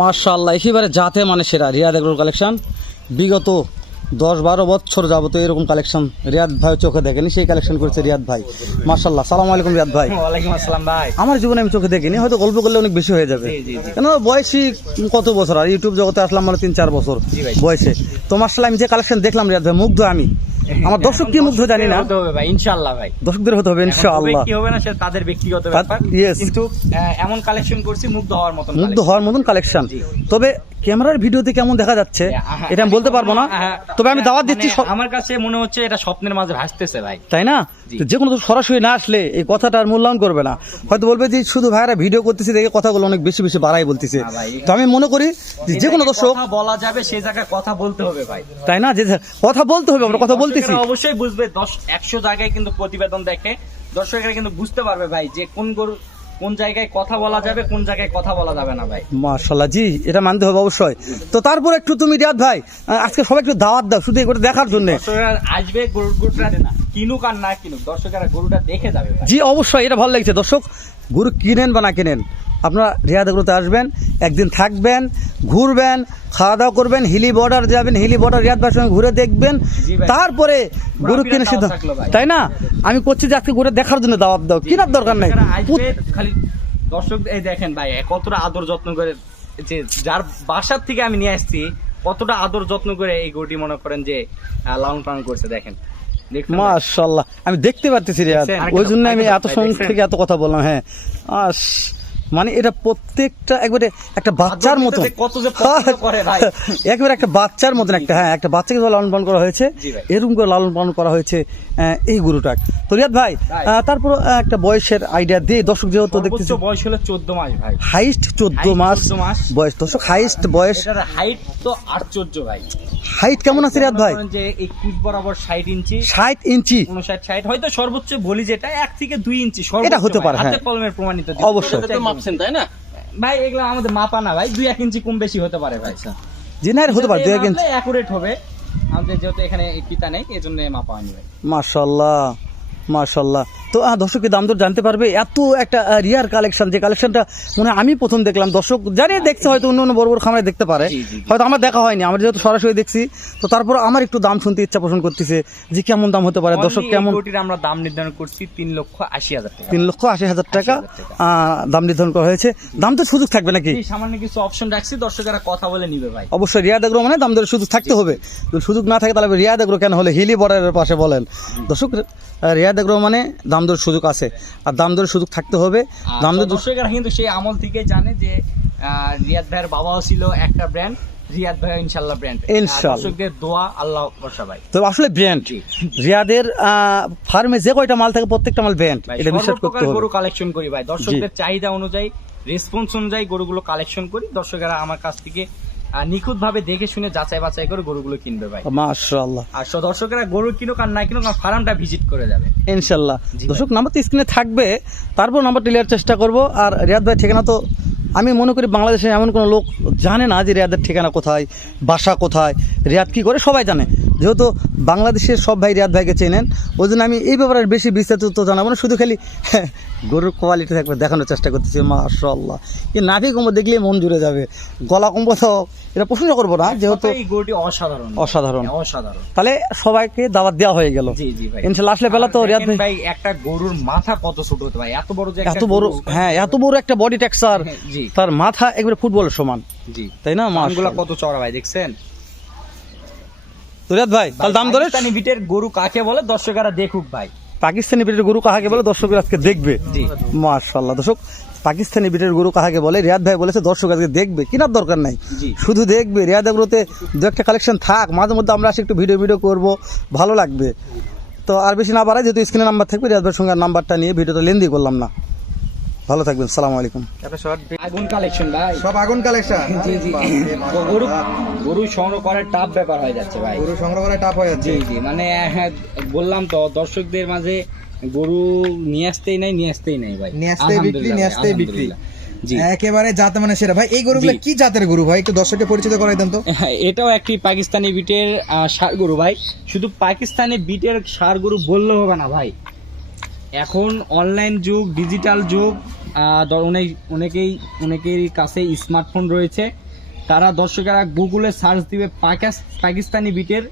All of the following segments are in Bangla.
মাশাআল্লাহ একেবারে জাতে মানে সেরা রিয়াদ এগ্রোর কালেকশন। বিগত 10-12 বছর যাবত এরকম কালেকশন রিয়াদ ভাই চোখে দেখেনি, সেই কালেকশন করেছে রিয়াদ ভাই। মাশাআল্লাহ, সালাম আলাইকুম রিয়াদ ভাই। ওয়ালাইকুম আসসালাম ভাই। আমার জীবনে আমি চোখে দেখিনি, হয়তো গল্প করলে অনেক বেশি হয়ে যাবে, কেন বয়সী কত বছর, আর ইউটিউব জগতে আসলাম মানে 3-4 বছর বয়সে। তো মাশাআল্লাহ আমি যে কালেকশন দেখলাম রিয়াদ ভাই, মুগ্ধ আমি। আমার দর্শক কি মুগ্ধ জানি না, হতে হবে ভাই ইনশাআল্লাহ ভাই, দর্শকদের হতে হবে ইনশাআল্লাহ। কি হবে না সেটা তাদের ব্যক্তিগত ব্যাপার, কিন্তু এমন কালেকশন করছি মুগ্ধ হওয়ার মতন কালেকশন। তবে ক্যামেরার ভিডিওতে কেমন দেখা যাচ্ছে এটা আমি বলতে পারবো না, তবে আমি দাওয়াত দিচ্ছি। আমার কাছে মনে হচ্ছে এটা স্বপ্নের মাঝে ভাসতেছে ভাই, তাই না? যে কোনো সরাসরি না আসলে এই কথাটার মূল্যায়ন করবে না, হয়তো বলবে যে শুধু ভাইরা ভিডিও করতেছে দেখে কথাগুলো অনেক বেশি বেশি বাড়াই বলতেছে। তো আমি মনে করি যে কোনো দর্শক বলা যাবে সেই জায়গায় কথা বলতে হবে ভাই, তাই না? যে কথা বলতে হবে, আমরা কথা বলতেছি অবশ্যই বুঝবে। 100 জায়গায় কিন্তু প্রতিবেদন দেখে দর্শকেরা কিন্তু বুঝতে পারবে ভাই যে কোন জায়গায় কথা বলা যাবে, কোন জায়গায় কথা বলা যাবে না ভাই। মাশাআল্লাহ জি, এটা মানতে হবে অবশ্যই। তো তারপর একটু তুমি রিয়াদ ভাই আজকে সবাই একটু দাওয়াত দাও শুধু এটা দেখার জন্য। দর্শকরা আসবে, গরুটা কিনুক আর না কিনুক, দর্শকেরা গরুটা দেখে যাবে জি অবশ্যই, এটা ভালো লাগছে। দর্শক গরু কিনেন বা না কিনেন, আপনারা রিয়াদ এগ্রোতে আসবেন, একদিন থাকবেন, ঘুরবেন, খাওয়া দাওয়া করবেন, হিলি বর্ডার যাবেন, হিলি বর্ডার রিয়াদ ভাইয়ের সঙ্গে ঘুরে দেখবেন, তারপরে গরু কিনে সিদ্ধ, তাই না? আমি করছি যে আজকে ঘুরে দেখার জন্য দাওয়াত দাও, কেনার দরকার নাই। খালি দর্শক এই দেখেন ভাই কতটা আদর যত্ন করে, যে যার বাসার থেকে আমি নিয়ে আসছি কতটা আদর যত্ন করে এই গরুটি মনে করেন যে লালন পালন করছে, দেখেন। মাশাআল্লাহ আমি দেখতে পাচ্ছি রিয়াদ, ওই জন্য আমি এত সময় থেকে এত কথা বললাম। হ্যাঁ মানে এটা প্রত্যেকটা একবারে একটা বাচ্চার মতো, একবারে একটা বাচ্চার মতন, একটা হ্যাঁ একটা বাচ্চাকে লালন পালন করা হয়েছে, এরকম করে লালন পালন করা হয়েছে এই গরুটা। তো রিয়াদ ভাই তারপর একটা বয়সের আইডিয়া দিয়ে দর্শক, যেহেতু দেখতেছি বয়স হলো 14 মাস ভাই, হাইস্ট 14 মাস বয়স। দর্শক হাইস্ট বয়স, হাইট তো আশ্চর্য ভাই। হাইট কেমন আছে রিয়াদ ভাই? যে এই কুচ বরাবর 60 ইঞ্চি, 60 ইঞ্চি 59-60, হয়তো সর্বোচ্চ বলি যেটা 1 থেকে 2 ইঞ্চি এটা হতে পারে, হাতে কলমের প্রমাণিত। অবশ্যই মাপছেন তাই না ভাই? এগুলো আমাদের মাপা না ভাই, 2-1 ইঞ্চি কম বেশি হতে পারে ভাই। জি না হতে পারে 2-1 ইঞ্চি অ্যাকুরেট হবে, আমাদের যেহেতু এখানে পিতা নেই এজন্য মাপা হয়নি ভাই। মাশাআল্লাহ মাশাআল্লাহ। তো দর্শকের দাম দর জানতে পারবে, এত একটা রিয়ার কালেকশন, যে কালেকশনটা মনে আমি প্রথম দেখলাম। দর্শক জানিয়ে দেখছে, হয়তো অন্য বড় বড় খামারে দেখতে পারে, হয়তো আমার দেখা হয়নি, আমার যেহেতু সরাসরি দেখছি। তো তারপর আমার একটু দাম শুনতে ইচ্ছা পোষণ করতেছে যে কেমন দাম হতে পারে। দর্শক কেমন আমরা দাম নির্ধারণ করছি 3,80,000 টাকা, 3,80,000 টাকা দাম নির্ধারণ করা হয়েছে। দাম তো সুযোগ থাকবে নাকি? সামান্য কিছু অপশন রাখছি, দর্শকেরা কথা বলে নিবে ভাই। অবশ্যই রিয়াদ এগ্রো মানে দাম দরের সুযোগ থাকতে হবে, যদি সুযোগ না থাকে তাহলে রিয়াদ এগ্রো কেন হলে হিলি বর্ডারের পাশে বলেন। দর্শক রিয়াদ এগ্রো মানে দাম দরের সুযোগ আছে, আর দাম দরের সুযোগ থাকতে হবে। দাম দর দর্শকেরা কিন্তু সেই আমল থেকে জানে যে রিয়াদ ভাইয়ের বাবাও ছিল একটা ব্র্যান্ড, রিয়াদ ভাই ইনশাআল্লাহ ব্র্যান্ড, ইনশাআল্লাহ দর্শকদের দোয়া আল্লাহ ভরসা ভাই। তো আসলে ব্র্যান্ড রিয়াদের ফার্মে যে কয়টা মাল থাকে প্রত্যেকটা মাল ব্র্যান্ড, এটা বিশ্বাস করতে হবে। গরু কালেকশন করি ভাই, দর্শকদের চাহিদা অনুযায়ী, রেসপন্স অনুযায়ী গরুগুলো কালেকশন করি। দর্শকেরা আমার কাছ থেকে নিখুঁত ভাবে দেখে শুনে যাচাই বাছাই করে গরুগুলো কিনবে ভাই। মাশাআল্লাহ। আর দর্শকেরা গরু কিনুক আর না কিনুক, আমার ফার্মটা ভিজিট করে যাবে ইনশাআল্লাহ। দর্শক নাম্বার তো স্ক্রিনে থাকবে, তারপর নাম্বারটা ক্লিয়ার চেষ্টা করব। আর রিয়াদ ভাই ঠিকানা তো আমি মনে করি বাংলাদেশে এমন কোনো লোক জানে না যে রিয়াদের ঠিকানা কোথায়, বাসা কোথায়, রিয়াদ কি করে, সবাই জানে। যেহেতু বাংলাদেশের সব ভাই রিয়াদ ভাইকে চেনেন, ওই জন্য আমি এই ব্যাপারে বেশি বিস্তারিত জানাবো না, শুধু খালি গরুর কোয়ালিটি থাকবে দেখানোর চেষ্টা করতেছি। মাশাআল্লাহ, এই নাভি কম্বল দেখলে মন জুড়ে যাবে, গলা কম্বল তো এটা প্রশংসা করবো না, যেহেতু এই গরুটি অসাধারণ অসাধারণ অসাধারণ। তাহলে সবাইকে দাওয়াত দেওয়া হয়ে গেল। জি জি ভাই, ইনশাআল্লাহ আসলে বেলা তো রিয়াদ ভাই একটা গরুর মাথা কত ছোট হতে ভাই, এত বড় যে এত বড়, হ্যাঁ এত বড় একটা বডি টেক্সচার, তার মাথা একবারে ফুটবলের সমান, জি তাই না? মাশাআল্লাহ কত চওড়া ভাই, দেখছেন? তো রিয়াদ ভাই তাহলে দাম ধরে পাকিস্তানি বিটের গরু কাকে বলে দর্শকেরা দেখুক ভাই, পাকিস্তানি বিটের গরু কাকে বলে দর্শকরা আজকে দেখবে। মাশাআল্লাহ। দর্শক পাকিস্তানি বিটের গরু কাকে বলে রিয়াদ ভাই বলেছে, দর্শক আজকে দেখবে, কেনার দরকার নাই, শুধু দেখবে। রিয়াদ এগ্রোতে দু একটা কালেকশন থাক, মাঝে মধ্যে আমরা আসি একটু ভিডিও করব, ভালো লাগবে। তো আর বেশি না বাড়াই, যেহেতু স্ক্রিনে নাম্বার থাকবে, রিয়াদ ভাইয়ের সঙ্গে নাম্বারটা নিয়ে ভিডিওটা লেন্দি করলাম না। ভালো থাকবেন, আসসালামু আলাইকুম। আগুন কালেকশন ভাই, সব আগুন কালেকশন। জি জি, গরু সংগ্রহ করার টাফ ব্যাপার হয়ে যাচ্ছে ভাই, গরু সংগ্রহ করা টাফ হয়ে যাচ্ছে। জি জি, মানে বললাম তো দর্শকদের মাঝে গরু নিয়ে আসতেই নাই ভাই, নিয়ে আসতেই বিক্রি একেবারে জাত মানে সেরা। ভাই এই গরুগুলো কি জাতের গরু ভাই, একটু দর্শককে পরিচিত করাই দেন তো। এটাও একটি পাকিস্তানি বিটের ষাঁড় গরু ভাই। শুধু পাকিস্তানি বিটের ষাঁড় গরু বললে হবে না ভাই, এখন অনলাইন যুগ, ডিজিটাল যুগ, অনেকেই কাছে স্মার্টফোন রয়েছে, তারা দর্শকেরা গুগলে সার্চ দিবে পাকিস্তানি বিটের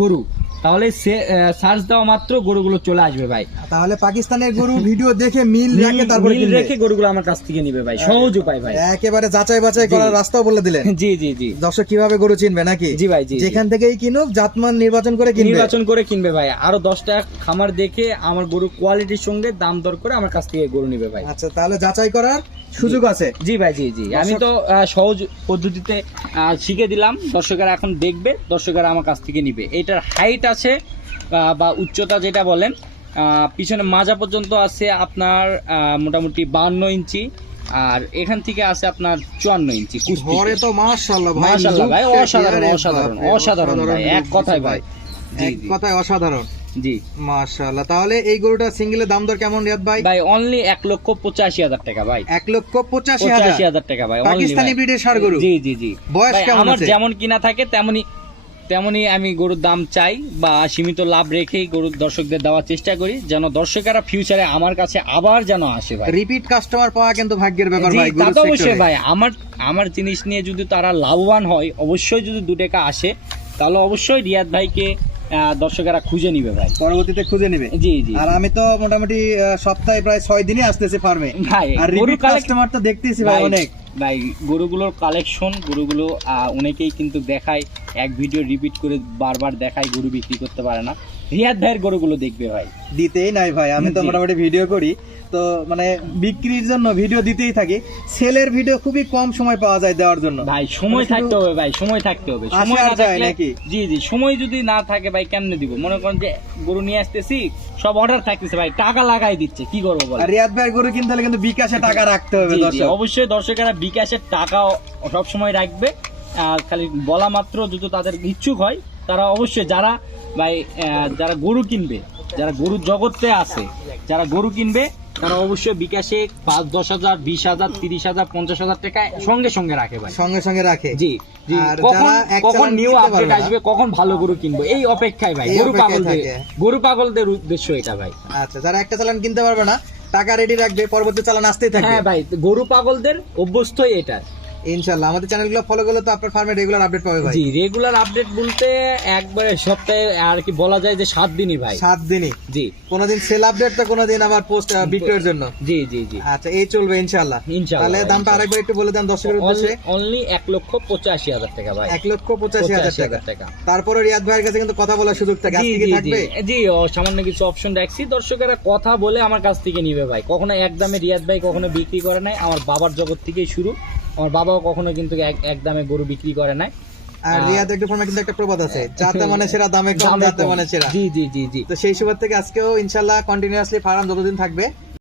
গরু, তাহলে সে সার্চ দেওয়া মাত্র গরুগুলো চলে আসবে ভাই। তাহলে পাকিস্তানের গরু ভিডিও দেখে মিল রেখে তারপরে মিল রেখে গরুগুলো আমার কাছ থেকে নিবে ভাই, সহজ উপায় ভাই। একেবারে যাচাই বাছাই করার রাস্তাও বলে দিলেন। জি জি জি দর্শক কিভাবে গরু চিনবে নাকি? জি ভাই, জি যেখান থেকেই কিনুক জাতমান নির্বাচন করে কিনবে ভাই। আরো 10টা খামার দেখে আমার গরু কোয়ালিটির সঙ্গে দাম দর করে আমার কাছ থেকে গরু নিবে ভাই। আচ্ছা, তাহলে যাচাই করার সুযোগ আছে। জি ভাই, জি জি, আমি তো সহজ পদ্ধতিতে শিখে দিলাম, দর্শকেরা এখন দেখবে, দর্শকেরা আমার কাছ থেকে নিবে। এটার হাইট আছে বা উচ্চতা যেটা বলেন, পিছনে মাজা পর্যন্ত আছে আপনার মোটামুটি 52 ইঞ্চি, আর এখান থেকে আছে আপনার 54 ইঞ্চি। ঘরে তো মাশাআল্লাহ ভাই, মাশাআল্লাহ ভাই, অসাধারণ ভাই, এক কথায় ভাই, এক কথায় অসাধারণ। জি মাশাআল্লাহ। তাহলে এই গরুটা সিঙ্গেলের দাম দর কেমন রিয়াদ ভাই? ভাই অনলি 1,85,000 টাকা ভাই। 1,85,000 টাকা ভাই, পাকিস্তানি ব্রিডের ষাঁড় গরু। জি জি জি। বয়স কেমন আমার আছে? যেমন কিনা থাকে তেমনি আমি গরুর দাম চাই বা সীমিত লাভ রেখেই গরুর দর্শকদের দেওয়ার চেষ্টা করি, যেন দর্শকেরা ফিউচারে আমার কাছে আবার যেন আসে ভাই। রিপিট কাস্টমার পাওয়া কিন্তু ভাগ্যের ব্যাপার ভাই। তা তো অবশ্যই ভাই, আমার জিনিস নিয়ে যদি তারা লাভবান হয়, অবশ্যই যদি 2 টাকা আসে, তাহলে অবশ্যই রিয়াদ ভাইকে দর্শকেরা খুঁজে নিবে ভাই, পরবর্তীতে খুঁজে নিবে। জি জি। আর আমি তো মোটামুটি সপ্তাহে প্রায় 6 দিনই আসতেছি ফার্মে ভাই। আর রিপিট কাস্টমার তো দেখতেছি ভাই অনেক ভাই। গরুগুলোর কালেকশন, গরুগুলো অনেকেই কিন্তু দেখায়, এক ভিডিও রিপিট করে বারবার দেখায়, গরু বিক্রি করতে পারে না। রিয়াদ ভাইয়ের গরুগুলো দেখবে ভাই, দিতেই নাই ভাই। আমি তো মোটামুটি ভিডিও করি, তো মানে বিক্রির জন্য ভিডিও দিতেই থাকি। সেলের ভিডিও খুবই কম সময় পাওয়া যায় দেওয়ার জন্য ভাই। সময় থাকতে হবে ভাই, সময় থাকতে হবে। সময় না থাকলে নাকি? জি জি, সময় যদি না থাকে ভাই কেমনে দিব? মনে করেন যে গরু নিয়ে আসতেছি, সব অর্ডার থাকতেছে ভাই, টাকা লাগাই দিচ্ছে, কি করবো বল? আর রিয়াদ ভাই গরু কিনতে হলে কিন্তু বিকাশে টাকা রাখতে হবে। জি, জি, দর্শক অবশ্যই দর্শকেরা বিকাশের টাকা সব সময় রাখবে। খালি বলা মাত্র যদি তাদের ইচ্ছুক হয়, তারা অবশ্যই যারা গরু কিনবে, যারা গরুর জগতে আছে, যারা গরু কিনবে, তারা অবশ্যই বিকাশে 5, 10,000, 20,000, 30,000, 50,000 টাকা সঙ্গে সঙ্গে রাখে ভাই, সঙ্গে রাখে। জি জি। আর কখন যারা এক কখন চালান নিউ কিনতে আপডেট পারবে না, আসবে, কখন ভালো গরু কিনবো, এই অপেক্ষায় ভাই। এই অপেক্ষায় থাকে। গরু পাগলদের উদ্দেশ্য এটা ভাই। আচ্ছা, যারা একটা চালান কিনতে পারবে না, টাকা রেডি রাখবে, পরবর্তী চালান আসতেই থাকবে। হ্যাঁ ভাই, গরু পাগলদের অভ্যস্তই এটা। ইনশাআল্লাহ আমাদের চ্যানেলগুলো ফলো করলে তো আপনার ফার্মে রেগুলার আপডেট পাবে ভাই। জি, রেগুলার আপডেট বলতে একবারে সপ্তাহে আর কি বলা যায় যে 7 দিনই ভাই। 7 দিনই। জি। কোনদিন সেল আপডেট তো কোনদিন আবার পোস্ট বিক্রয়ের জন্য। জি জি জি। আচ্ছা, এই চলবে ইনশাআল্লাহ। ইনশাআল্লাহ। তাহলে দামটা আরেকবার একটু বলে দেন দর্শকের উদ্দেশ্যে। অনলি 1,85,000 টাকা ভাই। 1,85,000 টাকা। তারপরে রিয়াদ ভাইয়ের কাছে কিন্তু কথা বলার সুযোগ থাকে, আজকে কি থাকবে? জি, সামান্য কিছু অপশন রাখছি, দর্শকেরা কথা বলে আমার কাছ থেকে নিবে ভাই। কখনো একদমে রিয়াদ ভাই কখনো বিক্রি করে নাই, আমার বাবার জগৎ থেকেই শুরু। আমার বাবাও কখনো কিন্তু একদমে গরু বিক্রি করে নাই। আর রিয়াদ একটু ফর্মে কিন্তু একটা প্রবাদ আছে, যাতে মানে সেরা দামে কম, যাতে মানে সেরা। জি জি জি জি। তো সেই সুবাদ থেকে আজকেও ইনশাআল্লাহ কন্টিনিউয়াসলি ফার্ম যতদিন থাকবে